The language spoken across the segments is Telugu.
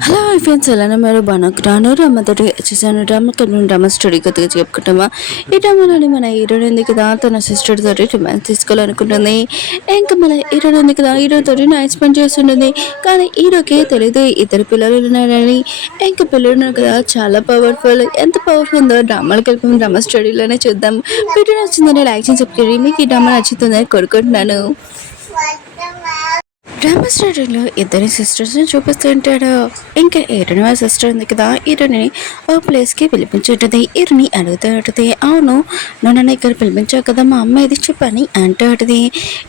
హలో ఫ్రెండ్స్, ఎలా మీరు బాగున్నారు? రమ్మతోటి వచ్చేసాను. రమ్మ స్టడీ కొద్దిగా చెప్పుకుంటామా. ఈ డ్రామాలోని మన హీరోయిన్ ఉంది కదా, తన సిస్టర్ తోటి రొమాన్స్ తీసుకోవాలనుకుంటుంది. ఇంకా మన హీరోయిన్ ఉంది కదా, హీరో తోటి నైట్ స్పెండ్ చేస్తుంటుంది. కానీ హీరోకి తెలియదు ఇద్దరు పిల్లలు ఉన్నారని. ఇంకా పిల్లలు ఉన్నారు కదా, చాలా పవర్ఫుల్. ఎంత పవర్ఫుల్ ఉందో డ్రామాలకు వెళ్ళిపోయి డ్రామా స్టడీలోనే చూద్దాం. వీడియో నచ్చిందని లైక్ చేసి చెప్పుకోండి. మీకు ఈ డ్రామా నచ్చుతుందని కోరుకుంటున్నాను. డ్రామా స్టార్టింగ్లో ఇద్దరి సిస్టర్స్ని చూపిస్తుంటాడు. ఇంకా హీరోని వాళ్ళ సిస్టర్ ఉంది కదా, హీరోని ఓ ప్లేస్కి పిలిపించుంటుంది. హీరోని అడుగుతూ ఉంటుంది, అవును నువ్వు నన్ను ఇక్కడ పిలిపించావు కదా, మా అమ్మ ఇది చెప్పని అంటూ ఉంటుంది.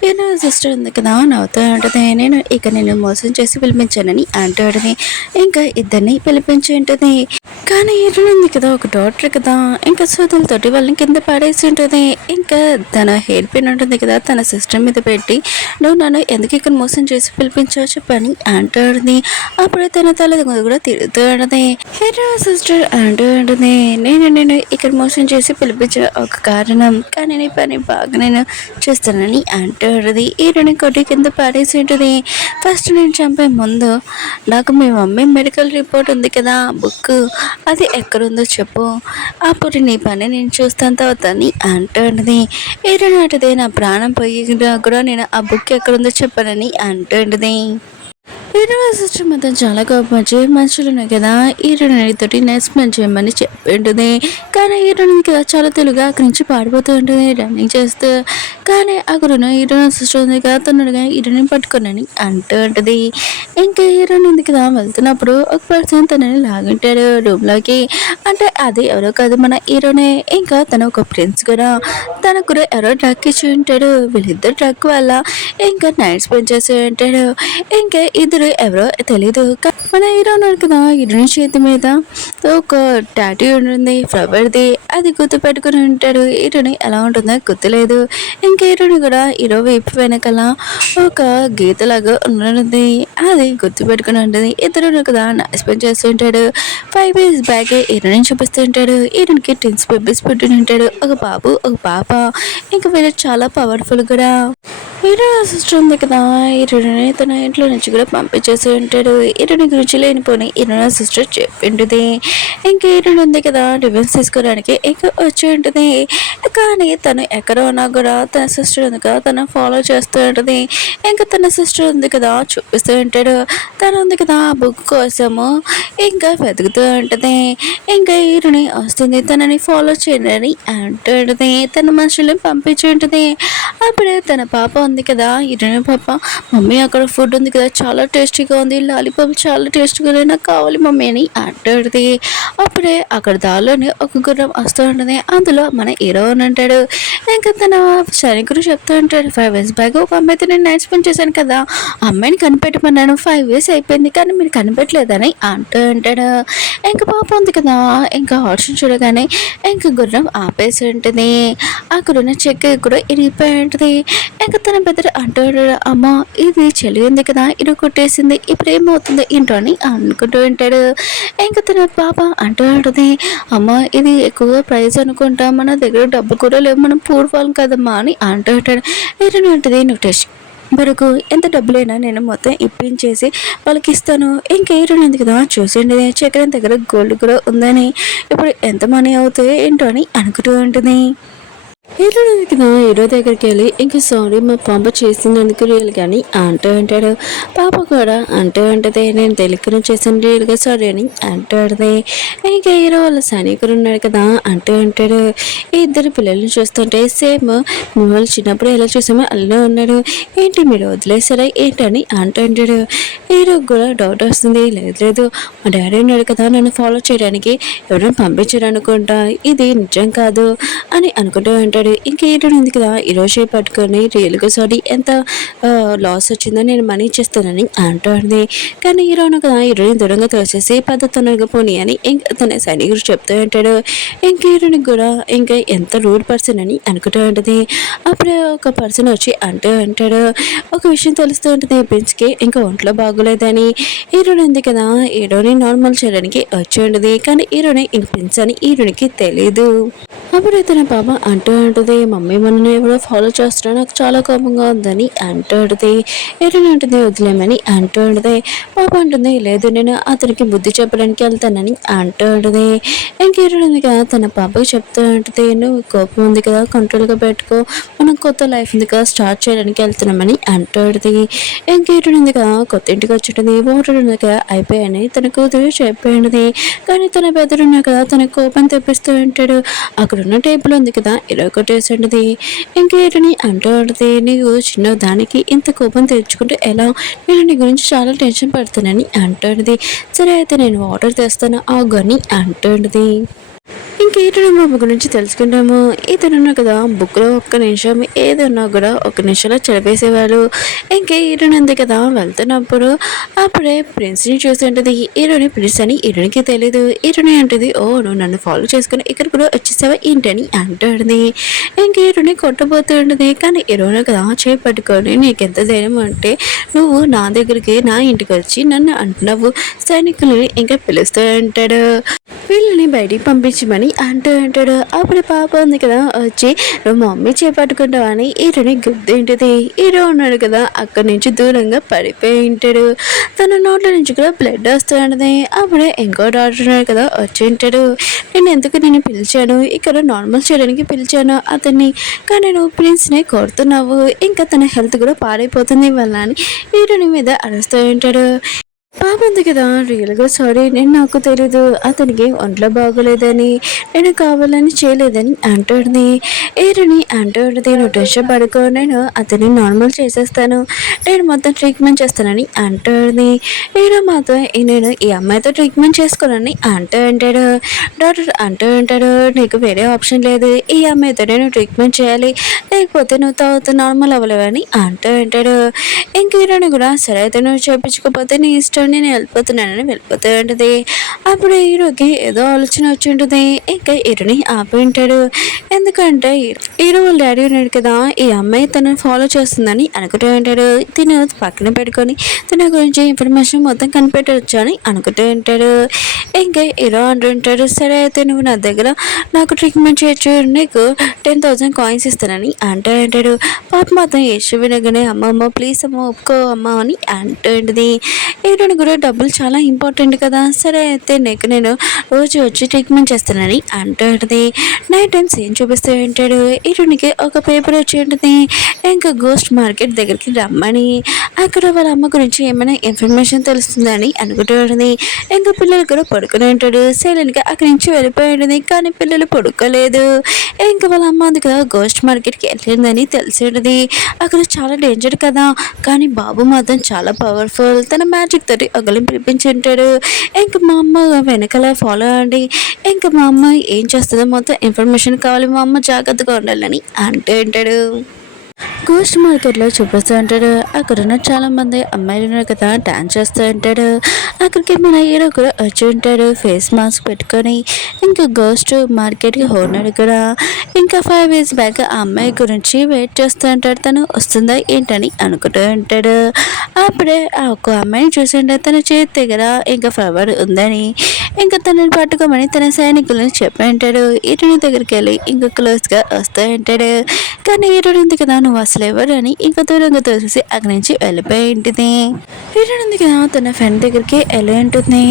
హీరో సిస్టర్ ఉంది కదా, నవ్వుతూ ఉంటుంది, నేను ఇక నేను మోసం చేసి పిలిపించానని అంటూ ఉంటుంది. ఇంకా ఇద్దరిని పిలిపించి ఉంటుంది. కానీ హీరోని ఉంది కదా, ఒక డాక్టర్ కదా, ఇంకా సోదలతోటి వాళ్ళని కింద పడేసి ఉంటుంది. ఇంకా తన హెయిర్ పిన్ ఉంటుంది కదా, తన సిస్టర్ మీద పెట్టి నువ్వు నన్ను ఎందుకు ఇక్కడ మోసం చేసి పిలిపించావు చెప్పని అంటాడుది. అప్పుడే తన తల కూడా తిరుగుతూ ఉంటుంది. హీరో సిస్టర్ అంటూ ఉంటుంది, నేను ఇక్కడ మోసం చేసి పిలిపించే ఒక కారణం, కానీ నీ పని బాగా నేను చేస్తానని అంటాడుది. హీరోని కొట్టి కింద పాడేసి ఉంటుంది. ఫస్ట్ నేను చంపే ముందు నాకు మీ మమ్మీ మెడికల్ రిపోర్ట్ ఉంది కదా, బుక్ అది ఎక్కడుందో చెప్పు, అప్పుడు నీ పని నేను చూస్తాను తర్వాత అని అంటుంది. హీరోని అంటది, నా ప్రాణం పోయినా కూడా నేను ఆ బుక్ ఎక్కడుందో చెప్పానని అంటుంది. హీరో సిస్టర్ మొత్తం చాలా కోపం మనుషులు ఉన్నాయి కదా, హీరోని తోటి నెక్స్ట్ చేయమని చెప్పింటుంది. కానీ హీరోని కదా చాలా తెలుగుగా అక్కడి నుంచి పాడిపోతూ ఉంటుంది రన్నింగ్ చేస్తూ. కానీ అక్కడున్న హీరోయిన్ సిస్టర్ ఉంది కదా, తొందరగా హీరోని పట్టుకున్నాని అంటూ ఉంటుంది. ఇంకా హీరోయిన్ ఉంది కదా, వెళ్తున్నప్పుడు ఒక పర్సన్ తనని లాగుంటాడు రూమ్లోకి. అంటే అది ఎవరో కాదు, మన హీరోనే. ఇంకా తను ఒక ఫ్రెండ్స్ కూడా, తనకు కూడా ఎవరో డ్రగ్ ఇచ్చి ఉంటాడు. వీళ్ళిద్దరు డ్రగ్ వల్ల ఇంకా నైట్ స్పెండ్ చేసి ఉంటాడు. ఇంకా ఇద్దరు ఎవరో తెలీదు. మన హీరో ఉన్నారు కదా, హీరోయిన్ చేతి మీద ఒక టాటూ ఉంటుంది ఫ్లవర్ది, అది గుర్తు పెట్టుకుని ఉంటాడు. హీరోని ఎలా ఉంటుందో గుర్తులేదు. ఇంకా హీరోని కూడా హీరో వైపు వెనకాల ఒక గీతలాగా ఉంటుంది, అది గుర్తు పెట్టుకుని ఉంటుంది. ఇద్దరు కదా స్పెండ్ చేస్తుంటాడు. 5 years బ్యాక్ హీరోని చూపిస్తుంటాడు. హీరోనికి ట్విన్స్ బేబీస్ పుట్టిన ఉంటాడు, ఒక బాబు ఒక పాప. ఇంకా వీళ్ళు చాలా పవర్ఫుల్ కూడా. హీరో సిస్టర్ ఉంది కదా, హీరోని తన ఇంట్లో నుంచి కూడా పంపించేసి ఉంటాడు. హీరోని గురించి లేనిపోని హీరో సిస్టర్ చెప్పింటుంది. ఇంకా హీరోని ఉంది కదా, డివెన్స్ తీసుకోవడానికి ఇంకా వచ్చి ఉంటుంది. కానీ తను ఎక్కడ ఉన్నా కూడా తన సిస్టర్ ఉంది కదా, తను ఫాలో చేస్తూ ఉంటుంది. ఇంకా తన సిస్టర్ ఉంది కదా చూపిస్తూ ఉంటాడు. తను ఉంది కదా ఆ బుక్ కోసము ఇంకా వెతుకుతూ ఉంటుంది. ఇంకా హీరోని వస్తుంది, తనని ఫాలో చేయని అంటుంది. తన మనుషుల్ని పంపించి ఉంటుంది. అప్పుడే తన పాప ఉంది కదా, హీరోయిన్ పాప, మమ్మీ అక్కడ ఫుడ్ ఉంది కదా చాలా టేస్టీగా ఉంది, లాలీపాప్ చాలా టేస్టీగా ఉంది, నాకు కావాలి మమ్మీ అని అంటాడుది. అప్పుడే అక్కడ దారిలోనే ఒక గుర్రం వస్తూ ఉంటుంది. అందులో మన హీరో అని అంటాడు. ఇంకా తన సైనికుడు చెప్తూ ఉంటాడు, 5 years బ్యాక్ ఒక అమ్మాయితో నేను నైట్ స్పెండ్ చేశాను కదా, అమ్మాయిని కనిపెట్టమన్నాను, 5 years అయిపోయింది కానీ మీరు కనిపెట్టలేదని అంటూ అంటాడు. ఇంకా పాప ఉంది కదా, ఇంకా హార్షన్ చూడగానే ఇంకా గుర్రం ఆపేసి ఉంటుంది. అక్కడున్న చెక్క కూడా ఇరిగిపోయి ఉంటుంది. ఇంకా తన బెదర్ అంటాడు, అమ్మ ఇది చెల్లి ఉంది కదా, ఇది కొట్టేసింది, ఇప్పుడు ఏమవుతుంది ఏంటో అని అనుకుంటూ ఉంటాడు. ఇంకా తన పాప అంటూ ఉంటుంది, అమ్మ ఇది ఎక్కువగా ప్రైజ్ అనుకుంటా, మన దగ్గర డబ్బు కూడా లేవు, మనం పూర్వాలం కదమ్మా అని అంటూ ఉంటాడు. ఏంటంటే నువ్వు టెస్ట్ వరకు ఎంత డబ్బులైనా నేను మొత్తం ఇప్పించేసి వాళ్ళకి ఇస్తాను. ఇంకా ఏరుంది కదా చూసండి, చక్రం దగ్గర గోల్డ్ కూడా ఉందని, ఇప్పుడు ఎంత మనీ అవుతాయో ఏంటో అని అనుకుంటూ ఉంటుంది. హీరో దగ్గరికి వెళ్ళి ఇంకా సారీ మా పాప చేసినందుకు రియల్ కానీ అంటూ అంటాడు. పాప కూడా అంటూ ఉంటుంది, నేను తెలుగును చేసాను రియల్గా సారీ అని అంటూ ఉంటుంది. ఇంకా హీరో వాళ్ళ సైనికుడు ఉన్నాడు కదా అంటూ అంటాడు. ఈ ఇద్దరు పిల్లల్ని చూస్తుంటే సేమ్ మిమ్మల్ని చిన్నప్పుడు ఎలా చూసామో అలా ఉన్నాడు, ఏంటి మీరు వదిలేసారా ఏంటని అంటూ అంటాడు. హీరో కూడా డౌట్ వస్తుంది, లేదు మా డాడీ ఉన్నాడు కదా నన్ను ఫాలో చేయడానికి, ఎవరైనా పంపించారు అనుకుంటా, ఇది నిజం కాదు అని అనుకుంటూ ఉంటాడు. ఇంకా హీరోయిన్ ఉంది కదా, ఈరోజు పట్టుకొని రియల్గా సారీ ఎంత లాస్ వచ్చిందో నేను మనీ ఇచ్చేస్తానని అంటుంది. కానీ హీరోయిన్ కదా హీరోయిన్ దూరంగా తోసేసి పద్ధతిగా పోనీ అని ఇంకా తన సైనికుడు చెప్తూ ఉంటాడు. ఇంకా హీరోయిన్ కూడా ఇంకా ఎంత రూడ్ పర్సన్ అని అనుకుంటూ ఉంటుంది. అప్పుడే ఒక పర్సన్ వచ్చి అంటూ అంటాడు, ఒక విషయం తెలుస్తూ ఉంటుంది ప్రిన్స్కి ఇంకా ఒంట్లో బాగోలేదని. హీరోయిన్ ఉంది కదా, హీరోని నార్మల్ చేయడానికి వచ్చి ఉండదు. కానీ హీరోని ప్రిన్స్ అని హీరోయిన్కి తెలీదు. అప్పుడు తన పాప అంటూ ఉంటుంది, మమ్మీ మనని ఎవరో ఫాలో చేస్తున్నా నాకు చాలా కోపంగా ఉందని అంటూ ఉంటుంది. హీరోయిన్ అంటుంది వదిలేమని అంటూ ఉంటుంది. పాప అంటుంది లేదు నేను అతనికి బుద్ధి చెప్పడానికి వెళ్తానని అంటూ ఉంటుంది. ఇంక హీరోయిన్ ఉంది కదా తన పాపకి చెప్తూ ఉంటుంది నువ్వు కోపం ఉంది కదా కంట్రోల్గా పెట్టుకో, మనం కొత్త లైఫ్ ఉంది కదా స్టార్ట్ చేయడానికి వెళ్తున్నామని అంటూ ఉంటుంది. ఇంక హీరోయిన్ ఉంది కదా కొత్త ఇంటికి వచ్చేటది వాటర్ ఉంది కదా అయిపోయాయని తన కూతురు చెప్పేది. కానీ తన బెదరున్నా కదా తన కోపం తెప్పిస్తూ ఉంటాడు. అక్కడున్న టేబుల్ ఉంది కదా ఇరగొట్టేసింది. ఇంకేటని అంటూ ఉంటుంది నీకు చిన్న దానికి ఇంత కోపం తెచ్చుకుంటే ఎలా, నేను నీ గురించి చాలా టెన్షన్ పడుతున్నానని అంటుంది. సరే అయితే నేను వాటర్ తెస్తాను ఆగని అంటుంది. ఇంకేటో బాబు గురించి తెలుసుకుంటాము. ఇతనున్నా కదా బుక్లో ఒక్క నిమిషం ఏదన్నా కూడా ఒక్క నిమిషంలో చదివేసేవాళ్ళు. ఇంకా హీరోయిన్ ఉంది కదా వెళ్తున్నప్పుడు అప్పుడే ప్రిన్స్ని చూసి ఉంటుంది. హీరోని ప్రిన్స్ అని హీరోనికి తెలీదు. హీరోని అంటుంది ఓ నువ్వు నన్ను ఫాలో చేసుకుని ఇక్కడ కూడా వచ్చేసావా ఏంటని అంటుంది. ఇంక హీరోని కొట్టబోతూ ఉంటుంది. కానీ హీరోని కదా చేపట్టుకొని నీకెంత ధైర్యం అంటే నువ్వు నా దగ్గరికి నా ఇంటికి వచ్చి నన్ను అంటున్నావు సైనికులని ఇంకా పిలుస్తూ ఉంటాడు. వీళ్ళని బయటికి పంపించమని అంటూ ఉంటాడు. అప్పుడు పాప ఉంది కదా వచ్చి నువ్వు మమ్మీ చేపట్టుకుంటావని హీరోని గుర్తింటుంది. హీరో ఉన్నాడు కదా అక్కడి నుంచి దూరంగా పడిపోయి ఉంటాడు. తన నోట్ల నుంచి కూడా బ్లడ్ వస్తూ ఉంటుంది. అప్పుడే ఇంకో డాక్టర్ ఉన్నాడు కదా వచ్చి ఉంటాడు. నేను ఎందుకు నేను పిలిచాను ఇక్కడ నార్మల్ చేయడానికి పిలిచాను అతన్ని, కానీ నువ్వు ప్రిన్స్ని కొడుతున్నావు ఇంకా తన హెల్త్ కూడా పాడైపోతుంది వల్ల అని హీరోని మీద అరుస్తూ ఉంటాడు. పాప ఉంది కదా రియల్గా సారీ నేను నాకు తెలీదు అతనికి ఒంట్లో బాగోలేదని నేను కావాలని చేయలేదని అంటుంది. ఏరుని అంటుంది నువ్వు టెన్షన్ పడుకో నేను అతన్ని నార్మల్ చేసేస్తాను, నేను మొత్తం ట్రీట్మెంట్ చేస్తానని అంటుంది. ఏరో మాత్రం నేను ఈ అమ్మాయితో ట్రీట్మెంట్ చేసుకోనని అంటూ ఉంటాడు. డాక్టర్ అంటూ ఉంటాడు నీకు వేరే ఆప్షన్ లేదు, ఈ అమ్మాయితో నేను ట్రీట్మెంట్ చేయాలి లేకపోతే నువ్వు తాగుతూ నార్మల్ అవ్వలేవని అంటూ ఉంటాడు. ఇంక హీరోని కూడా సరే అయితే నువ్వు చేయించుకోకపోతే నీ ఇష్టం నేను వెళ్ళిపోతున్నానని వెళ్ళిపోతూ ఉంటుంది. అప్పుడు హీరోకి ఏదో ఆలోచన వచ్చి ఉంటుంది. ఇంకా హీరోని ఆపి ఉంటాడు. ఎందుకంటే హీరో వాళ్ళ డాడీ ఉన్నాడు కదా ఈ అమ్మాయి తనని ఫాలో చేస్తుందని అనుకుంటూ ఉంటాడు. తిను పక్కన పెట్టుకొని తన గురించి ఇన్ఫర్మేషన్ మొత్తం కనిపెట్టవచ్చు అని అనుకుంటూ ఉంటాడు. ఇంకా హీరో అంటుంటాడు సరే అయితే నువ్వు నా దగ్గర నాకు ట్రీట్మెంట్ చేయొచ్చు నీకు 10,000 కాయిన్స్ ఇస్తానని అంటూ ఉంటాడు. పాప మాత్రం యశ్ వినగానే అమ్మ ప్లీజ్ అమ్మ ఒప్పుకో అమ్మ అని అంటుంది. హీరోని కూడా డబ్బులు చాలా ఇంపార్టెంట్ కదా, సరే అయితే నేను రోజు వచ్చి ట్రీట్మెంట్ చేస్తానని అంటుంది. నైట్ టైమ్స్ ఏం చూపిస్తూ ఉంటాడు హీరోనికి ఒక పేపర్ వచ్చి ఉంటుంది. ఇంకా గోస్ట్ మార్కెట్ దగ్గరికి రమ్మని అక్కడ వాళ్ళ అమ్మ గురించి ఏమైనా ఇన్ఫర్మేషన్ తెలుస్తుందని అనుకుంటూ ఉంటుంది. ఇంకా పిల్లలు కూడా పడుకుని ఉంటాడు. సైలెంట్గా అక్కడి నుంచి వెళ్ళిపోయి ఉంటుంది. కానీ పిల్లలు పడుకోలేదు. ఇంకా వాళ్ళ అమ్మ ఉంది కదా గోస్ట్ మార్కెట్కి వెళ్ళిందని తెలిసి ఉంటుంది. అక్కడ చాలా డేంజర్ కదా, కానీ బాబు మాత్రం చాలా పవర్ఫుల్ తన మ్యాజిక్ తోటి ఒకరిని పిలిపించి ఉంటాడు. ఇంకా మా అమ్మ వెనకాల ఫాలో అవ్వండి, ఇంకా మా అమ్మ ఏం చేస్తుందో మొత్తం ఇన్ఫర్మేషన్ కావాలి, మా అమ్మ జాగ్రత్తగా ఉండాలని అంటూ ఉంటాడు. గోస్ట్ మార్కెట్లో చూపిస్తూ ఉంటాడు. అక్కడున్న చాలా మంది అమ్మాయిలు ఉన్నారు కదా డాన్స్ చేస్తూ ఉంటాడు. అక్కడికి మన హీరో కూడా వచ్చి ఉంటాడు ఫేస్ మాస్క్ పెట్టుకొని. ఇంకా గోస్ట్ మార్కెట్కి ఓనర్ కూడా ఇంకా 5 years బ్యాక్ ఆ అమ్మాయి గురించి వెయిట్ చేస్తూ ఉంటాడు, తను వస్తుందా ఏంటని అనుకుంటూ ఉంటాడు. అప్పుడే ఆ ఒక్క అమ్మాయిని చూసింటే తన చేతి దగ్గర ఇంకా ఫ్లవర్ ఉందని ఇంకా తనని పట్టుకోమని తన సైనికులను చెప్పి ఉంటాడు. హీరోని దగ్గరికి వెళ్ళి ఇంకా క్లోజ్గా వస్తూ ఉంటాడు. కానీ హీరోని ఉంది కదా నువ్వు అసలు ఎవరు అని ఇంకా దూరంగా తోసేసి అక్కడి నుంచి వెళ్ళిపోయి ఉంటుంది. హీరోని ఉంది కదా తన ఫ్రెండ్ దగ్గరికి వెళ్ళి ఉంటుంది.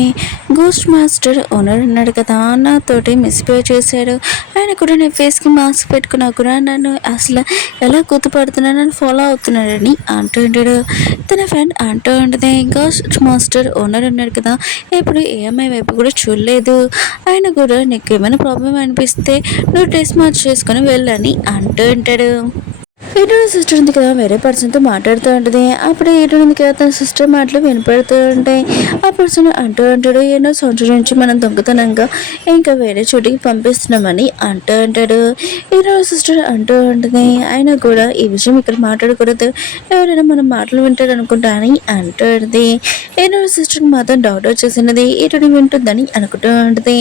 గోస్ట్ మాస్టర్ ఓనర్ ఉన్నాడు కదా నాతోటి మిస్బిహేవ్ చేశాడు, ఆయన కూడా నేను ఫేస్కి మాస్క్ పెట్టుకున్నా కూడా నన్ను అసలు ఎలా గుర్తుపడుతున్నా నన్ను ఫాలో అవుతున్నాడని అంటూ ఉంటాడు. తన ఫ్రెండ్ అంటూ ఉంటుంది గోస్ట్ మాస్టర్ ఓనర్ ఉన్నాడు కదా ఇప్పుడు ఏఎంఐ వైపు కూడా చూడలేదు, ఆయన కూడా నీకు ఏమైనా ప్రాబ్లం అనిపిస్తే నువ్వు డ్రెస్ మార్చ్ చేసుకొని వెళ్ళని అంటూ ఉంటాడు. హీరోయిన్ సిస్టర్ ఉంది కదా వేరే పర్సన్తో మాట్లాడుతూ ఉంటుంది. అప్పుడు హీరోయిన్ ఉంది కదా తన సిస్టర్ మాటలు వినపడుతూ ఉంటాయి. ఆ పర్సన్ అంటూ ఉంటాడు ఎన్నో సంవత్సరం నుంచి మనం దొంగతనంగా ఇంకా వేరే చోటికి పంపిస్తున్నామని అంటూ ఉంటాడు. హీరోయిన్ సిస్టర్ అంటూ ఉంటుంది ఆయన కూడా ఈ విషయం ఇక్కడ మాట్లాడకూడదు, ఎవరైనా మనం మాటలు వింటాడు అనుకుంటా అని అంటూ ఉంటుంది. హీరోయిన్ సిస్టర్ మాత్రం డౌట్ వచ్చేసినది హీరోయిన్ వింటుందని అనుకుంటూ ఉంటుంది.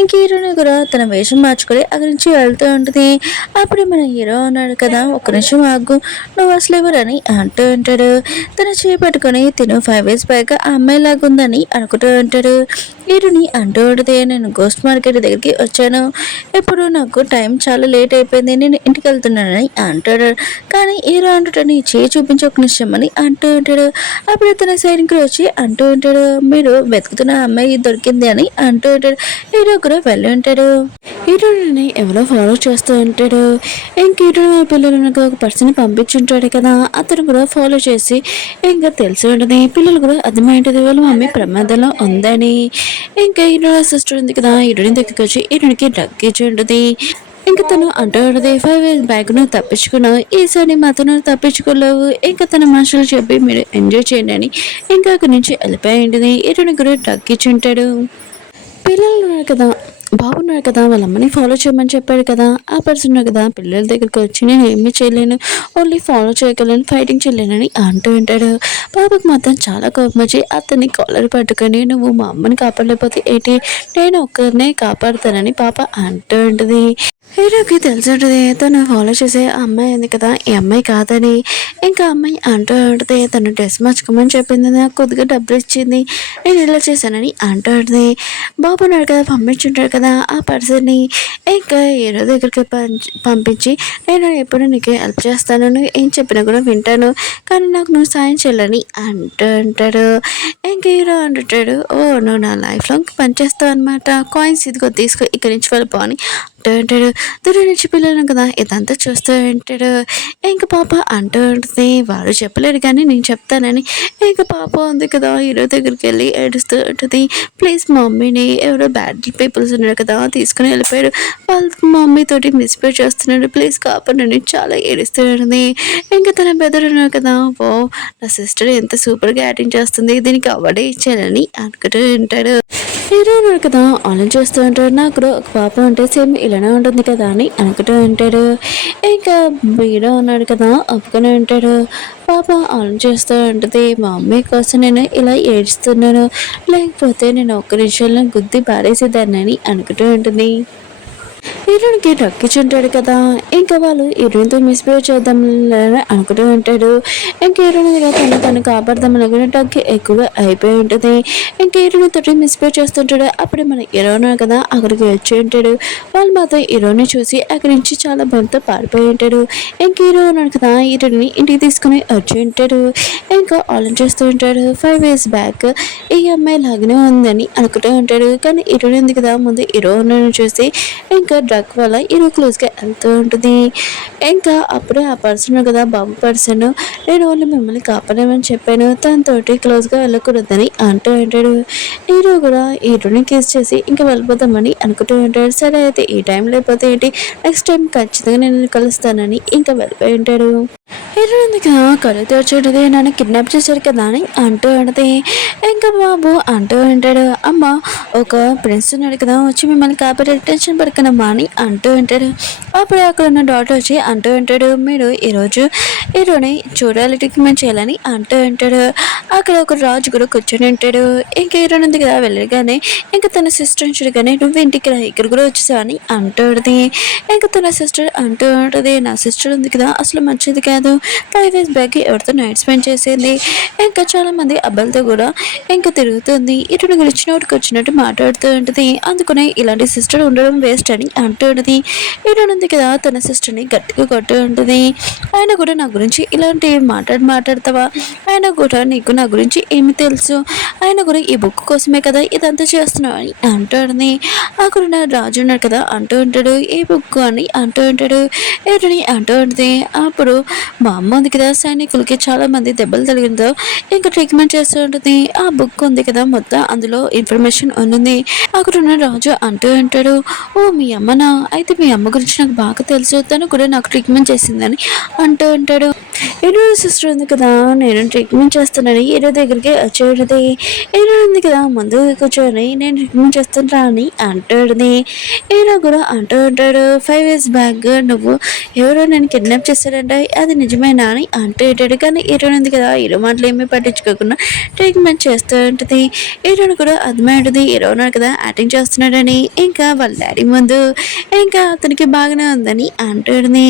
ఇంక హీరోయిన్ కూడా తన వేషం మార్చుకొని అక్కడి నుంచి వెళ్తూ ఉంటుంది. అప్పుడు మన హీరో ఉన్నాడు కదా ఒక నిమిషం ఆగు, నువ్వు అసలు ఎవరని అంటూ ఉంటాడు. తను చేపట్టుకొని తిను 5 ఇయర్స్ బ్యాక్ ఆ అమ్మాయి లాగుందని అనుకుంటూ ఉంటాడు. హీరోని అంటూ ఉంటది, నేను గోస్ట్ మార్కెట్ దగ్గరికి వచ్చాను, ఇప్పుడు నాకు టైం చాలా లేట్ అయిపోయింది, నేను ఇంటికి వెళ్తున్నానని అంటాడు. కానీ హీరో అంటాడు, నీ చేయి చూపించి ఒక నిమిషం అని అంటూ ఉంటాడు. అప్పుడు తన సైనికుడు వచ్చి అంటూ ఉంటాడు, మీరు వెతుకుతున్న అమ్మాయి దొరికింది అని అంటూ ఉంటాడు. హీరో కూడా వెళ్ళి ఉంటాడు. హీరోని ఎవరో ఫాలో చేస్తూ ఉంటాడు. ఇంక హీరో పిల్లలకు ఒక పర్సన్ పంపించుంటాడు కదా, అతను కూడా ఫాలో చేసి ఇంకా తెలిసి ఉంటుంది. పిల్లలు కూడా అర్థమైంటుంది వాళ్ళ మమ్మీ ప్రమాదంలో ఉందని. ఇంకా హీరో సిస్టర్ ఉంది కదా, హీరోని దగ్గరికి వచ్చి హీరోనికి డ్రగ్ ఇచ్చి ఉంటుంది. ఇంకా తను అంటూ ఉంటుంది, 5 ఇయర్స్ బ్యాగ్ నువ్వు తప్పించుకున్నావు, ఈసారి మాత్రం తప్పించుకోలేవు, ఇంకా తన మనుషులు చెప్పి మీరు ఎంజాయ్ చేయండి అని ఇంకా అక్కడి నుంచి వెళ్ళిపోయి ఉంటుంది. హీరోని కూడా డ్రగ్ ఇచ్చి ఉంటాడు. పిల్లలు ఉన్నారు కదా, బాగున్నారు కదా, వాళ్ళ అమ్మని ఫాలో చేయమని చెప్పాడు కదా, ఆ పర్సన్ ఉన్నారు కదా, పిల్లల దగ్గరికి వచ్చి నేను ఏమీ చేయలేను, ఓన్లీ ఫాలో చేయగలను, ఫైటింగ్ చేయలేనని అంటూ ఉంటాడు. పాపకు మాత్రం చాలా కోపం వచ్చి అతన్ని కాలర్ పట్టుకొని, నువ్వు మా అమ్మని కాపాడలేకపోతే ఏంటి, నేను ఒక్కరినే కాపాడుతానని పాప అంటూ ఉంటుంది. హీరోకి తెలిసి ఉంటుంది తను ఫాలో చేసే అమ్మాయి ఉంది కదా, ఈ అమ్మాయి కాదని. ఇంకా అమ్మాయి అంటూ ఉంటుంది, తను డ్రెస్ మార్చుకోమని చెప్పింది, నాకు కొద్దిగా డబ్బులు ఇచ్చింది, నేను ఇలా చేశానని అంటూ ఉంటుంది. బాబు ఉన్నాడు కదా, పంపించుంటాడు కదా ఆ పర్సన్ని. ఇంకా హీరో దగ్గరికి పంపించి, నేను ఎప్పుడు నీకు హెల్ప్ చేస్తాను, నువ్వు ఏం చెప్పినా కూడా వింటాను, కానీ నాకు నువ్వు సాయం చేయాలని అంటూ ఉంటాడు. ఇంకా హీరో అంటుంటాడు, ఓ నువ్వు నా లైఫ్లో పనిచేస్తావు అనమాట, కాయిన్స్ ఇదిగో తీసుకో, ఇక్కడి నుంచి వెళ్ళిపో అని అంటూ ఉంటాడు. దూరం నుంచి పిల్లలు కదా ఇదంతా చూస్తూ ఉంటాడు. ఇంకా పాప అంటూ ఉంటుంది, వాడు చెప్పలేడు కానీ నేను చెప్తానని. ఇంకా పాప ఉంది కదా, హీరో దగ్గరికి వెళ్ళి ఏడుస్తూ ఉంటుంది, ప్లీజ్ మమ్మీని ఎవరో బ్యాడ్ పీపుల్స్ ఉన్నారు కదా తీసుకుని వెళ్ళిపోయాడు, వాళ్ళ మమ్మీ తోటి మిస్బిహేవ్ చేస్తున్నాడు, ప్లీజ్ కాపాడండి, చాలా ఏడుస్తూ ఉంటుంది. ఇంకా తన బెదర్ ఉన్నారు కదా, ఓ నా సిస్టర్ ఎంత సూపర్గా యాక్టింగ్ చేస్తుంది, దీనికి అవార్డే ఇచ్చానని అనుకుంటూ ఉంటాడు. హీరో ఉన్నాడు కదా, ఆన్లైన్ చేస్తూ ఉంటాడు, నాకు కూడా ఒక పాప అంటే సేమ్ ఇలానే ఉంటుంది కదా అని అనుకుంటూ ఉంటాడు. ఇంకా హీరో ఉన్నాడు కదా, ఒప్పుకొని ఉంటాడు. పాప ఆన్లైన్ చేస్తూ ఉంటుంది, మా అమ్మాయి కోసం నేను ఇలా ఏడుస్తున్నాను, లేకపోతే నేను ఒక్క నిమిషంలో గుద్ది పారేసేదాన్ని అని అనుకుంటూ ఉంటుంది. హీరోయిన్కి డ్రగ్ కదా, ఇంకా వాళ్ళు హీరోయిన్తో మిస్బిహేవ్ చేద్దాం అనుకుంటూ ఉంటాడు. ఇంకా హీరోయిన్ తను కాపాడదాం అనుకునే డ్రగ్ ఎక్కువగా అయిపోయి ఉంటుంది. ఇంకా హీరోయిన్ తోటి మిస్బిహేవ్ చేస్తుంటాడు. అప్పుడు మన హీరోయిన్ కదా అక్కడికి వచ్చి ఉంటాడు. వాళ్ళు మాత్రం హీరోని చూసి అక్కడి నుంచి చాలా భయంతో పారిపోయి ఉంటాడు. ఇంక హీరో ఉన్నాడు కదా, హీరోని ఇంటికి తీసుకుని వచ్చి ఉంటాడు. ఇంకా ఆలోచన చేస్తూ ఉంటాడు, 5 ఇయర్స్ బ్యాక్ ఈ అమ్మాయి లాగానే ఉందని అనుకుంటూ ఉంటాడు. కానీ హీరోయిన్ ఉంది కదా, ముందు హీరోని చూసి ఇంకా డ్రగ్ వల్ల హీరో క్లోజ్గా వెళ్తూ ఉంటుంది. ఇంకా అప్పుడే ఆ పర్సన్ కదా, బాబు పర్సన్, నేను వాళ్ళు మిమ్మల్ని కాపాడమని చెప్పాను, తనతోటి క్లోజ్గా వెళ్ళకూడదని అంటూ ఉంటాడు. హీరో కూడా హీరోని కిస్ చేసి ఇంకా వెళ్ళిపోదామని అనుకుంటూ ఉంటాడు. సరే అయితే ఈ టైం లేకపోతే ఏంటి, నెక్స్ట్ టైం ఖచ్చితంగా నేను కలుస్తానని ఇంకా వెళ్ళిపోయి ఉంటాడు. హీరో ఎందుకు కళ్ళు తెరచుంటుంది, నన్ను కిడ్నాప్ చేశారు కదా అని అంటూ ఉంటుంది. ఇంకా బాబు అంటూ ఉంటాడు, అమ్మ ఒక ప్రిన్స్ ఉన్నాడు కదా, వచ్చి మిమ్మల్ని కాపాడే, టెన్షన్ పడకనమ్మా అని అంటూ ఉంటాడు. అప్పుడు అక్కడ ఉన్న డాక్టర్ వచ్చి అంటూ ఉంటాడు, మీరు ఈరోజు హీరోని చూడాలి, ట్రీట్మెంట్ చేయాలని అంటూ ఉంటాడు. అక్కడ ఒక రాజు కూడా కూర్చొని ఉంటాడు. ఇంకా హీరోని ఉంది కదా, వెళ్ళగానే ఇంకా తన సిస్టర్ చూడగానే, నువ్వు ఇంటికి ఇక్కడ కూడా వచ్చేసావు అని అంటూ ఉంటుంది. ఇంకా తన సిస్టర్ అంటూ ఉంటుంది, నా సిస్టర్ ఉంది కదా అసలు మంచిది కాదు, 5 ఇయర్స్ బ్యాక్ ఎవరితో నైట్ స్పెండ్ చేసింది, ఇంకా చాలా మంది అబ్బాయిలతో కూడా ఇంకా తిరుగుతుంది, ఇటు గురించి నోటికి వచ్చినట్టు మాట్లాడుతూ ఉంటుంది, అందుకనే ఇలాంటి సిస్టర్ ఉండడం వేస్ట్ అని అంటూ ఉంటుంది. ఇటు ఉంది కదా తన సిస్టర్ని గట్టిగా కొట్టు ఉంటుంది. ఆయన కూడా నా గురించి ఇలాంటి మాట్లాడతావా, ఆయన కూడా నీకు నా గురించి ఏమి తెలుసు, ఆయన కూడా ఈ బుక్ కోసమే కదా ఇదంతా చేస్తున్నావు అని అంటుంది. అక్కడ నా రాజు ఉన్నాడు కదా అంటూ ఉంటాడు, ఏ బుక్ అని అంటూ ఉంటాడు. ఏటని అంటూ ఉంటుంది. అప్పుడు మా అమ్మ ఉంది కదా, సైనికులకి చాలా మంది దెబ్బలు తగిలిందో ఇంకా ట్రీట్మెంట్ చేస్తూ ఉంటుంది, ఆ బుక్ ఉంది కదా మొత్తం అందులో ఇన్ఫర్మేషన్ ఉంది. అక్కడ ఉన్న రాజు అంటూ ఉంటాడు, ఓ మీ అమ్మనా, అయితే మీ అమ్మ గురించి నాకు బాగా తెలుసు, తను కూడా నాకు ట్రీట్మెంట్ చేసిందని అంటూ ఉంటాడు. హీరో సిస్టర్ ఉంది కదా, నేను ట్రీట్మెంట్ చేస్తున్నాను హీరో దగ్గరికి వచ్చేది. హీరో ఉంది కదా ముందు కూర్చొని నేను ట్రీట్మెంట్ చేస్తుంటా అని అంటాడుది. హీరో కూడా అంటూ ఉంటాడు, 5 ఇయర్స్ బ్యాక్ నువ్వు ఎవరో నేను కిడ్నాప్ చేస్తాడంట, అది నిజమేనా అని అంటూ ఉంటాడు. కానీ హీరోయిన్ ఉంది కదా, హీరో మాటలు ఏమీ పట్టించుకోకుండా ట్రీట్మెంట్ చేస్తూ ఉంటుంది. హీరోయిన్ కూడా అర్థమై ఉంటుంది హీరో ఉన్నాడు కదా యాక్టింగ్ చేస్తున్నాడని. ఇంకా వాళ్ళ డాడీ ముందు ఇంకా అతనికి బాగానే ఉందని అంటుంది.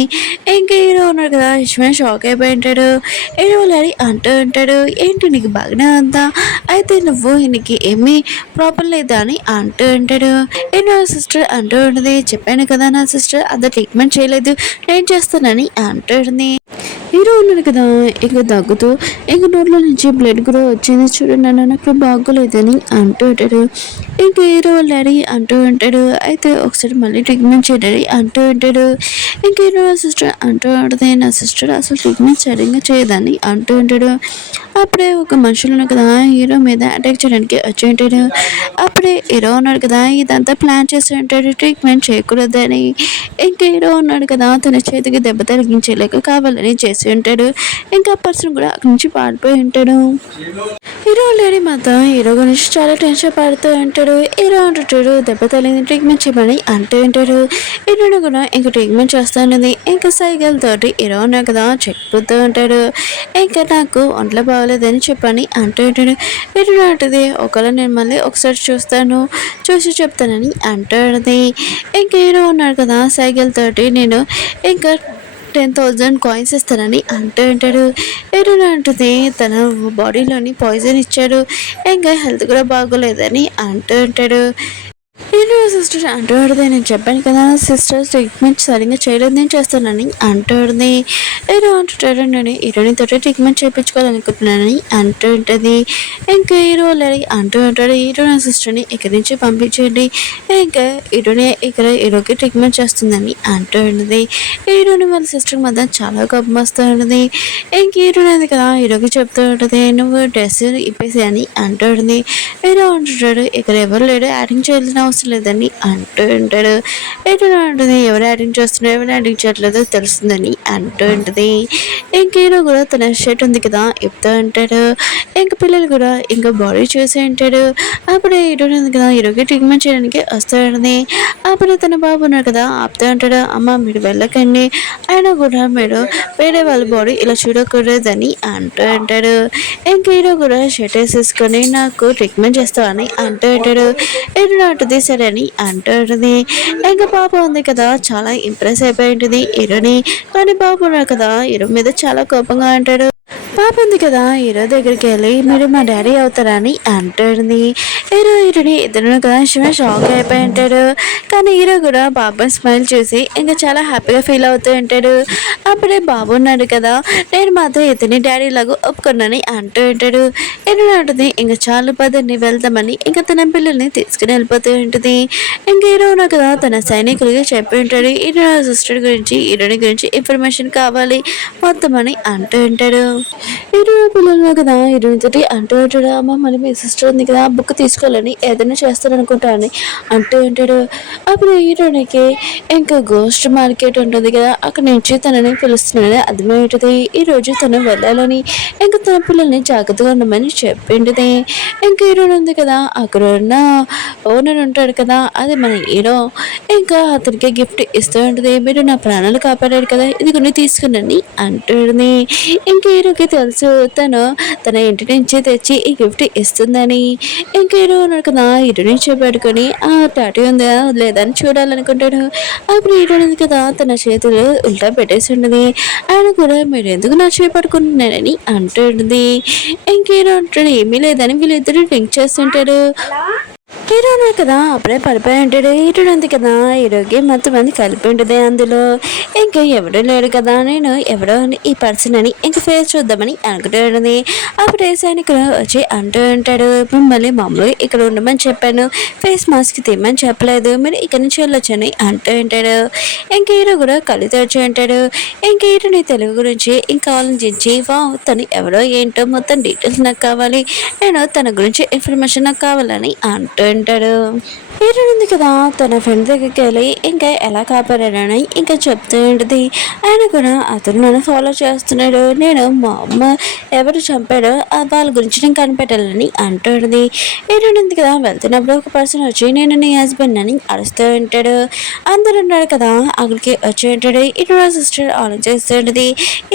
ఇంకా హీరో ఉన్నాడు కదా యశ్వంత్ షాక్ అయిపోయి ఉంటాడు. హీరో వాళ్ళ డాడీ అంటూ ఉంటాడు, ఏంటి నీకు బాగానే ఉందా, అయితే నువ్వు నీకు ఏమీ ప్రాబ్లం లేదా అని అంటూ ఉంటాడు. నేను సిస్టర్ అంటూ ఉంటుంది, చెప్పాను కదా నా సిస్టర్ అంత ట్రీట్మెంట్ చేయలేదు, నేను చేస్తానని అంటుంది. హీరో ఉన్నాడు కదా ఇంక దగ్గుతూ ఇంక నోట్లో నుంచి బ్లడ్ కూడా వచ్చింది చూడండి, నాకు బాగోలేదని అంటూ ఉంటాడు. ఇంకా హీరో వాళ్ళ డాడీ అంటూ ఉంటాడు, అయితే ఒకసారి మళ్ళీ ట్రీట్మెంట్ చేయాలి అంటూ ఉంటాడు. ఇంక హీరో సిస్టర్ అంటూ ఉంటుంది, నా సిస్టర్ అసలు ట్రీట్మెంట్ సరిగ్గా చేయదని అంటూ ఉంటాడు. అప్పుడే ఒక మనుషులను కదా హీరో మీద అటాక్ చేయడానికి వచ్చి ఉంటాడు. అప్పుడే హీరో ఉన్నాడు కదా ఇదంతా ప్లాన్ చేసి ఉంటాడు ట్రీట్మెంట్ చేయకూడదని. ఇంకా హీరో ఉన్నాడు కదా తన చేతికి దెబ్బ తగిలించలేక కావాలని చేసి ఉంటాడు. ఇంకా పర్సన్ కూడా అక్కడి నుంచి పారిపోయి ఉంటాడు. హీరో లేడీ మాత్రం హీరో గురించి చాలా టెన్షన్ పడుతూ ఉంటాడు. హీరో అంటుంటాడు దెబ్బ తగిలింది ట్రీట్మెంట్ చేయమని అంటూ ఉంటాడు. హీరోని కూడా ఇంకా ట్రీట్మెంట్ చేస్తూ ఉన్నది. ఇంకా సైకిల్ తోటి హీరో ఉన్నా కదా చెప్పుతూ ఉంటాడు. ఇంకా నాకు ఒంట్లో బాగోలేదని చెప్పని అంటూ ఉంటాడు. హీరో అంటుంది, ఒకవేళ నేను మళ్ళీ ఒకసారి చూసి చెప్తానని అంటుంది. ఇంకా హీరో ఉన్నాడు కదా సైకిల్ తోటి నేను ఇంకా 10,000 కాయిన్స్ ఇస్తానని అంటూ ఉంటాడు. హీరోయిన్ అంటుంది తన బాడీలోని పాయిజన్ ఇచ్చాడు, ఇంకా హెల్త్ కూడా బాగోలేదని అంటూ ఉంటాడు. హీరో సిస్టర్ అంటాడుదే, నేను చెప్పాను కదా సిస్టర్ ట్రీట్మెంట్ సరిగ్గా చేయలేదు, నేను చేస్తానని అంటాడుది. హీరో అంటుంటాడు, నేను హీరోయిన్ తోటి ట్రీట్మెంట్ చేయించుకోవాలనుకుంటున్నానని అంటూ ఉంటుంది. ఇంకా హీరో అంటూ ఉంటాడు, హీరో నా సిస్టర్ని ఇక్కడి నుంచి పంపించండి, ఇంకా హీరోకి ట్రీట్మెంట్ చేస్తుందని అంటూ ఉంటుంది. హీరోని వాళ్ళ సిస్టర్ మధ్య చాలా కోపం వస్తూ ఉంటుంది. ఇంక హీరోయిన్ కదా హీరోకి చెప్తూ ఉంటుంది, నువ్వు డ్రెస్ ఇప్పేసి అని అంటూ ఉంటుంది. హీరో అంటుంటాడు, ఇక్కడ ఎవరు లేడు, యాక్టింగ్ చేయాల్సిన అవసరం లేదని అంటూ ఉంటాడు. ఏంటో అంటుంది, ఎవరు యాక్టింగ్ చేస్తున్నారో ఎవరు యాక్టింగ్ చేయట్లేదో తెలుస్తుందని అంటూ ఉంటుంది. ఇంక హీరో కూడా తన షర్ట్ ఉంది కదా ఇప్పుతూ ఉంటాడు. ఇంక పిల్లలు కూడా ఇంకా బాడీ చూసి ఉంటాడు. అప్పుడు హీరో ఉంది కదా హీరోకి ట్రీట్మెంట్ చేయడానికి వస్తూ ఉంటుంది. అప్పుడు తన బాబు ఉన్నాడు కదా ఆపుతూ ఉంటాడు, అమ్మ మీరు వెళ్ళకండి, అయినా కూడా మీరు వేరే వాళ్ళ బాడీ ఇలా చూడకూడదని అంటూ ఉంటాడు. ఇంక హీరో కూడా షర్ట్ వేసేసుకొని నాకు ట్రీట్మెంట్ చేస్తావని అంటూ ఉంటాడు. హీరో అంటుంది సరే అని అంటూ ఉంటుంది. ఇంకా పాప ఉంది కదా చాలా ఇంప్రెస్ అయిపోయి ఉంటుంది హీరోని. కానీ బాబు ఉన్నాడు కదా హీరో మీద చాలా కోపంగా అంటాడు. పాప ఉంది కదా హీరో దగ్గరికి వెళ్ళి మీరు మా డాడీ అవుతారా అని అంటుంది. హీరోని ఇద్దరు కదా షాక్ అయిపోయి ఉంటాడు. కానీ హీరో కూడా బాబాని స్మైల్ చూసి ఇంకా చాలా హ్యాపీగా ఫీల్ అవుతూ ఉంటాడు. అప్పుడే బాబు ఉన్నాడు కదా, నేను మాత్రం ఇతని డాడీ లాగా ఒప్పుకున్నాని అంటూ ఉంటాడు. హీరో అంటుంది ఇంకా చాలు పదండి వెళ్దామని ఇంకా తన పిల్లల్ని తీసుకుని వెళ్ళిపోతూ ఉంటుంది. ఇంకా హీరో ఉన్నాడు కదా తన సైనికులకి చెప్పి ఉంటాడు, హీరో సిస్టర్ గురించి హీరోని గురించి ఇన్ఫర్మేషన్ కావాలి మొత్తం అని అంటూ ఉంటాడు. హీరో పిల్లలు కదా హీరోయిన్ తోటి అంటూ ఉంటాడు, అమ్మ మళ్ళీ మీ సిస్టర్ ఉంది కదా బుక్ తీసుకోవాలని ఏదైనా చేస్తారనుకుంటానని అంటూ ఉంటాడు. అప్పుడు హీరోనికి ఇంకా గోస్ట్ మార్కెట్ ఉంటుంది కదా అక్కడ నుంచి తనని పిలుస్తున్నాడని అర్థమవుతుంది. ఈ రోజు తను వెళ్ళాలని ఇంకా తన పిల్లల్ని జాగ్రత్తగా ఉండమని చెప్పింది. ఇంకా హీరోయిన్ ఉంది కదా అక్కడ ఉన్న ఓనర్ ఉంటాడు కదా అది మన హీరో. ఇంకా అతనికి గిఫ్ట్ ఇస్తూ ఉంటుంది, మీరు నా ప్రాణాలు కాపాడారు కదా ఇది కొన్ని తీసుకున్నాని అంటుంది. ఇంకా హీరోకి తెలుసు తన ఇంటి నుంచి తెచ్చి ఈ గిఫ్ట్ ఇస్తుందని. ఇంకా హీరో ఉన్నాడు కదా హీరో నుంచి పెట్టుకొని ఆ టాటూ ఉందా లేదని చూడాలనుకుంటాడు. అప్పుడు హీరో ఉంది కదా తన చేతులు ఉల్టా పెట్టేసి ఉండదు. ఆయన కూడా మీరు ఎందుకు నా చేపట్టుకుంటున్నారని అంటుంది. ఇంక హీరో అంటాడు ఏమీ లేదని వీళ్ళిద్దరు డ్రింక్ చేస్తుంటాడు. హీరో కదా అప్పుడే పడిపోయి ఉంటాడు. హీరో ఉంది కదా హీరోకి మొత్తం మంది కలిపి ఉంటుంది. అందులో ఇంకా ఎవడో లేడు కదా, నేను ఎవడో ఈ పర్సన్ అని ఇంకా ఫేస్ చూద్దామని అనుకుంటూ ఉంటుంది. అప్పుడు సైనికులు వచ్చి అంటూ ఉంటాడు, మిమ్మల్ని మామూలుగా ఇక్కడ ఉండమని చెప్పాను, ఫేస్ మాస్క్ తీయమని చెప్పలేదు, మీరు ఇక్కడ నుంచి వెళ్ళొచ్చని అంటూ ఉంటాడు. ఇంక హీరో కూడా కళ్ళు తెరిచి ఉంటాడు. ఇంక హీరోని తెలుగు గురించి ఇంకా ఆలోచించి తను ఎవడో ఏంటో మొత్తం డీటెయిల్స్ నాకు కావాలి, నేను తన గురించి ఇన్ఫర్మేషన్ నాకు కావాలని అంటూ ఉంటాడు. ఉంది కదా తన ఫ్రెండ్ దగ్గరికి వెళ్ళి ఇంకా ఎలా కాపాడాడని ఇంకా చెప్తూ ఉంటుంది. ఆయన కూడా అతను నన్ను ఫాలో చేస్తున్నాడు, నేను మా అమ్మ ఎవరు చంపాడో వాళ్ళ గురించి నేను కనిపెట్టాలని అంటుంది. ఉంది కదా వెళ్తున్నప్పుడు ఒక పర్సన్ వచ్చి నేను నీ హస్బెండ్ అని అరుస్తూ ఉంటాడు. అందరు ఉన్నాడు కదా అక్కడికి వచ్చి ఉంటాడు. ఇటు నా సిస్టర్ ఆలోచిస్తూ ఉంటుంది,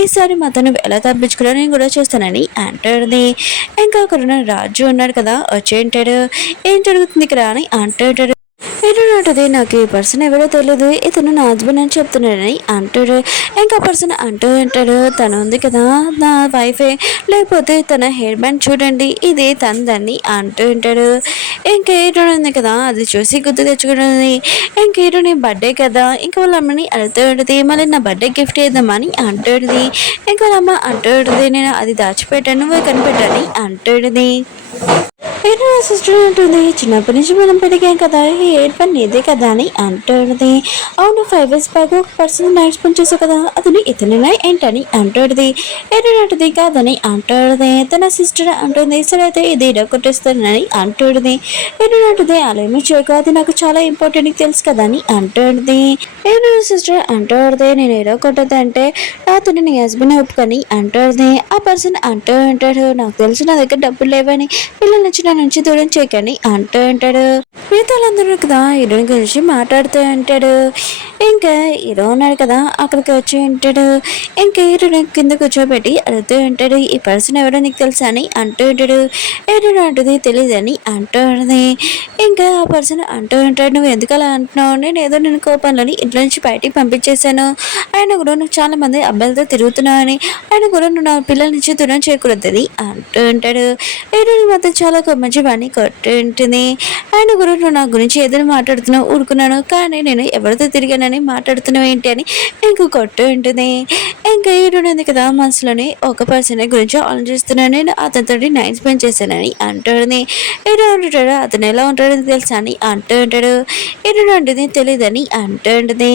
ఈసారి మాత్రం నువ్వు ఎలా తప్పించుకున్నా నేను కూడా చూస్తానని అంటుంది. ఇంకా అక్కడ రాజు ఉన్నాడు కదా వచ్చి ఉంటాడు. ఏం జరుగుతుంది ఇక్కడ అని అంటుంటాడు. ఏంటంటే నాకు ఈ పర్సన్ ఎవరో తెలియదు, ఇతను నా హస్బెండ్ అని చెప్తున్నాడని అంటాడు. ఇంకా పర్సన్ అంటూ ఉంటాడు, తను ఉంది కదా నా వైఫే, లేకపోతే తన హెయిర్ బ్యాండ్ చూడండి ఇది తనదని అంటూ ఉంటాడు. ఇంకేటో ఉంది కదా అది చూసి గుర్తు తెచ్చుకుంటుంది. ఇంకేటో నీ బర్త్డే కదా ఇంకా వాళ్ళ అమ్మని అడుగుతూ ఉంటుంది, మళ్ళీ నా బర్త్డే గిఫ్ట్ ఇద్దామని అంటుంది. ఇంకా వాళ్ళ అమ్మ అంటూ ఉంటుంది, నేను అది దాచిపెట్టాను నువ్వు కనిపెట్టని అంటుంది. ఏదో సిస్టర్ అంటుంది, చిన్నప్పటి నుంచి మనం పెరిగాం కదా ఈ హెయిర్ బ్యాండ్ నీదే కదా అని అంటుంది. అవును 5 years బ్యాక్ ఒక పర్సన్ నైట్ స్పెండ్ చేసావు కదా అతను ఇతనినా ఏంటని అంటుంది. ఏంటంటుంది కాదని అంటుంది. తన సిస్టర్ అంటుంది, సరే అయితే ఇది ఇడ కొట్టేస్తానని అంటుంది. ఏంటంటుంది అలా ఏమీ చేయకు, అది నాకు చాలా ఇంపార్టెంట్ తెలుసు కదా అని అంటుంది. ఏదో సిస్టర్ అంటుంది, నేను ఏదో కొట్టద్దు అంటే అతను నీ హస్బెండ్ ఒప్పుకొని అంటుంది. ఆ పర్సన్ అంటూ ఉంటాడు, నాకు తెలుసు నా దగ్గర డబ్బులు లేవని, పిల్లల నుంచి నా నుంచి దూరం చేయకని అంటూ ఉంటాడు. మిగతా వాళ్ళందరూ కదా హీరోయిన్ గురించి మాట్లాడుతూ ఉంటాడు. ఇంకా హీరో ఉన్నాడు కదా అక్కడికి వచ్చి ఉంటాడు. ఇంకా హీరోయిన్ కింద కూర్చోబెట్టి అడుగుతూ ఉంటాడు, ఈ పర్సన్ ఎవరో నీకు తెలుసా అని అంటూ ఉంటాడు. హీరోయిన్ అంటుంది తెలియదని అంటూ ఉంటుంది. ఇంకా ఆ పర్సన్ అంటూ ఉంటాడు, నువ్వు ఎందుకు అలా అంటున్నావు, నేను ఏదో నేను కోపంలోని ఇంట్లో నుంచి బయటికి పంపించేశాను, ఆయన కూడా నువ్వు చాలా మంది అబ్బాయిలతో తిరుగుతున్నావు అని, ఆయన కూడా నువ్వు నా పిల్లల నుంచి దూరం చేయకూడదని అంటూ ఉంటాడు. హీరోయిన్ మాత్రం చాలా మంచి పని కొట్టు ఉంటుంది. ఆయన కూడా నువ్వు నా గురించి ఏదైనా మాట్లాడుతున్నావు ఊరుకున్నాను, కానీ నేను ఎవరితో తిరిగానని మాట్లాడుతున్నావు ఏంటి అని ఇంకో కొట్టు ఉంటుంది. ఇంకా హీరోయిన్ ఉంది కదా మనసులోని ఒక పర్సన్ గురించి ఆలోచిస్తున్నాను, నేను అతనితో నైట్ స్పెండ్ చేశానని అంటుంది. హీరో అంటాడు, అతను ఎలా ఉంటాడో తెలుసా అని అంటూ ఉంటాడు. హీరోయిన్ అంటుంది తెలియదని అంటూ ఉంటుంది.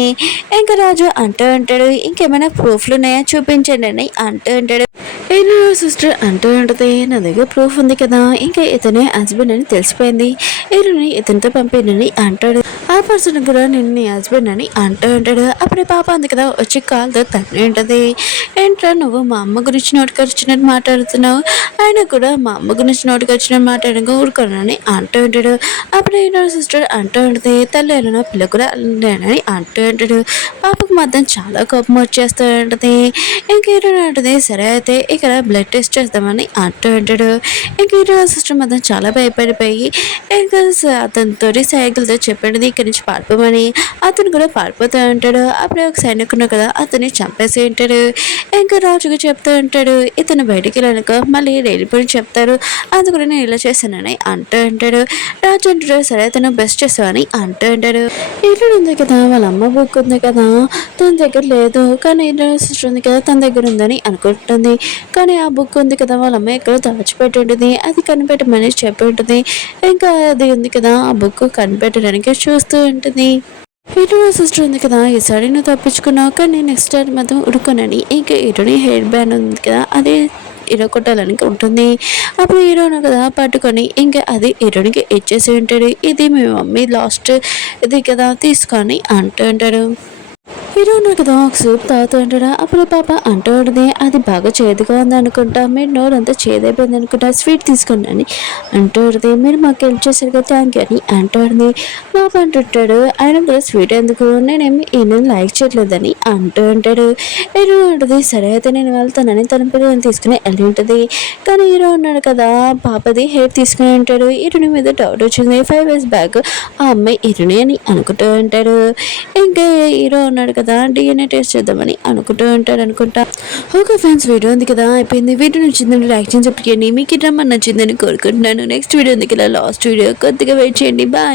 ఇంకా రాజు అంటూ ఉంటాడు, ఇంకేమైనా ప్రూఫ్లు ఉన్నాయా చూపించండి అని అంటూ ఉంటాడు. హీరో సిస్టర్ అంటూ ఉంటుంది, నా దగ్గర ప్రూఫ్ ఉంది కదా, ఇంకా ఇతనే హస్బెండ్ అని తెలిసిపోయింది, హీరోని ఇతనితో పంపినని అంటాడు. ఆ పర్సన్ కూడా నేను నీ హస్బెండ్ అని అంటూ ఉంటాడు. అప్పుడే పాప ఉంది కదా వచ్చి కాల్తో తన్నే ఉంటుంది. ఏంట్రా నువ్వు మా అమ్మ గురించి నోటికి వచ్చినట్టు మాట్లాడుతున్నావు, ఆయన కూడా మా అమ్మ గురించి నోటికి వచ్చినట్టు మాట్లాడక ఊరుకోనని అంటూ ఉంటాడు. అప్పుడు హీరో సిస్టర్ అంటూ ఉంటుంది, తల్లి ఎలా పిల్ల కూడా అని అంటూ ఉంటాడు. పాపకు మాత్రం చాలా కోపం వచ్చేస్తూ ఉంటుంది. ఇంక హీరో ఉంటుంది, సరే అయితే ఇక్కడ బ్లడ్ టెస్ట్ చేద్దామని అంటూ ఉంటాడు. ఇంక హీరో సిస్టర్ మాత్రం చాలా భయపడిపోయి ఇంకా అతనితో సైకిల్తో చెప్పండి ఇక్కడి నుంచి పారిపోమని. అతను కూడా పారిపోతూ ఉంటాడు. అప్పుడే ఒక సైనికుడు కదా అతన్ని చంపేసి ఉంటాడు. ఇంకా రాజుకు చెప్తూ ఉంటాడు, ఇతను బయటికి వెళ్ళాక మళ్ళీ వెళ్ళిపోయి చెప్తారు, అది కూడా నేను ఇలా చేశానని అంటూ ఉంటాడు. రాజు అంటాడు, సరే తను బెస్ట్ చేస్తావని అంటూ ఉంటాడు. ఇల్లు ఉంది కదా వాళ్ళ అమ్మ బుక్ ఉంది కదా తన దగ్గర లేదు, కానీ సిస్టర్ ఉంది కదా తన దగ్గర ఉందని అనుకుంటుంది. కానీ ఆ బుక్ ఉంది కదా వాళ్ళ అమ్మ ఎక్కడో దాచిపెట్టి ఉంటుంది, అది కనిపెట్టమని చెప్పి ఉంటుంది. ఇంకా అది ఉంది కదా ఆ బుక్ కనిపెట్టడానికి చూస్తూ ఉంటుంది. ఇటు సిస్టర్ ఉంది కదా ఈసారి నువ్వు తప్పించుకున్నావు, కానీ నెక్స్ట్ టైం మాత్రం ఉడుకోనని ఇంకా ఇటుని హెయిర్ బ్యాండ్ ఉంది కదా అదే హీరో కొట్టాలని ఉంటుంది. అప్పుడు హీరోను కదా పట్టుకొని ఇంకా అది హీరోనికి ఇచ్చేసి ఉంటాడు. ఇది మీ మమ్మీ లాస్ట్ ఇది కదా తీసుకొని అంటూ ఉంటాడు. హీరో కదా ఒక సూప్ తాగుతూ ఉంటాడా. అప్పుడు పాప అంటూ ఉంటుంది, అది బాగా చేదుగా ఉంది అనుకుంటా, మీరు నోరంతా చేదైపోయింది అనుకుంటా, స్వీట్ తీసుకోండి అని అంటూ ఉంటుంది. మీరు మాకు హెల్ప్ చేశారు కదా థ్యాంక్ యూ అని అంటూ ఉంటుంది. పాప అంటుంటాడు, ఆయన కూడా స్వీట్ ఎందుకు, నేనేమి ఈయన లైక్ చేయట్లేదని అంటూ ఉంటాడు. హీరో ఉంటుంది, సరే అయితే నేను వెళ్తానని తన పిల్లల్ని తీసుకుని వెళ్ళి ఉంటుంది. కానీ హీరో ఉన్నాడు కదా పాపది హెయిర్ తీసుకుని ఉంటాడు. హీరోని మీద డౌట్ వచ్చింది, 5 years బ్యాక్ ఆ అమ్మాయి హీరోని అని అనుకుంటూ ఉంటాడు. ఇంకా హీరో ఉన్నాడు కదా DNA టెస్ట్ చేద్దామని అనుకుంటూ ఉంటాడు అనుకుంటా. ఓకే ఫ్రెండ్స్, వీడియో ఉంది కదా అయిపోయింది. వీడియో నచ్చిందని లైక్ చేసి చెప్పండి, మీకు డ్రామా నచ్చిందని కోరుకుంటున్నాను. నెక్స్ట్ వీడియో ఉంది కదా లాస్ట్ వీడియో కొద్దిగా వెయిట్ చేయండి. బాయ్.